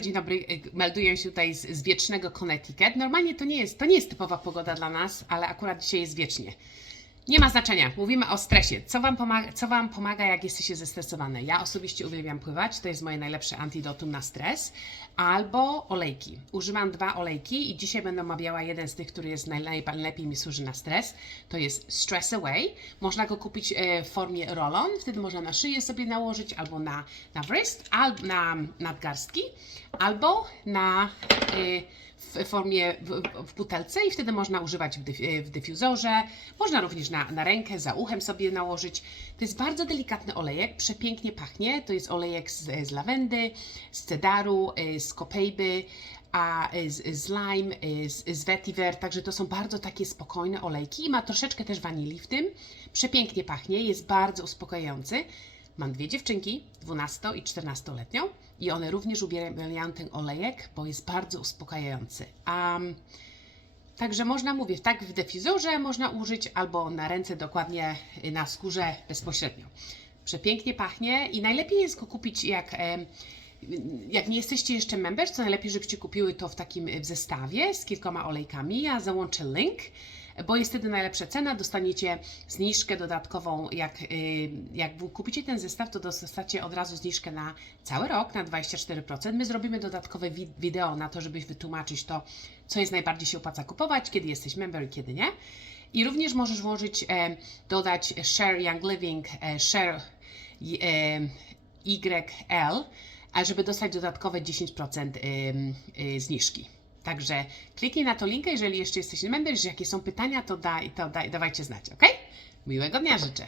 Dzień dobry, y, melduję się tutaj z, z wiecznego Connecticut. Normalnie to nie, jest, to nie jest typowa pogoda dla nas, ale akurat dzisiaj jest wiecznie. Nie ma znaczenia, mówimy o stresie. Co wam, pomaga, co wam pomaga, jak jesteście zestresowane? Ja osobiście uwielbiam pływać, to jest moje najlepsze antidotum na stres. Albo olejki. Używam dwa olejki i dzisiaj będę omawiała jeden z tych, który jest najlepiej, mi służy na stres. To jest Stress Away. Można go kupić e, w formie roll-on, wtedy można na szyję sobie nałożyć, albo na, na wrist, albo na nadgarstki, albo na w formie w, w butelce i wtedy można używać w, dyf- w dyfuzorze. Można również na, na rękę, za uchem sobie nałożyć. To jest bardzo delikatny olejek, przepięknie pachnie. To jest olejek z, z lawendy, z cedaru, z kopejby, a z, z lime, z, z vetiver, także to są bardzo takie spokojne olejki. Ma troszeczkę też wanilii w tym. Przepięknie pachnie, jest bardzo uspokajający. Mam dwie dziewczynki, 12 i 14-letnią i one również uwielbiają ten olejek, bo jest bardzo uspokajający. Um, także można, mówię, tak w defizorze można użyć albo na ręce dokładnie y, na skórze bezpośrednio. Przepięknie pachnie i najlepiej jest go kupić jak... jak nie jesteście jeszcze members, to najlepiej, żebyście kupiły to w takim y, w zestawie z kilkoma olejkami. Ja załączę link, bo jest wtedy najlepsza cena. Dostaniecie zniżkę dodatkową. Jak, y, jak kupicie ten zestaw, to dostacie od razu zniżkę na cały rok, na 24%. My zrobimy dodatkowe wi- wideo na to, żeby wytłumaczyć to, co jest najbardziej się opłaca kupować, kiedy jesteś member i kiedy nie. I również możesz włożyć, e, dodać Share Young Living, e, Share y, e, YL, a żeby dostać dodatkowe 10% ym, y, zniżki. Także kliknij na to linkę, jeżeli jeszcze jesteś member, że jakie są pytania, to, daj, to daj, dawajcie znać, ok? Miłego dnia życzę.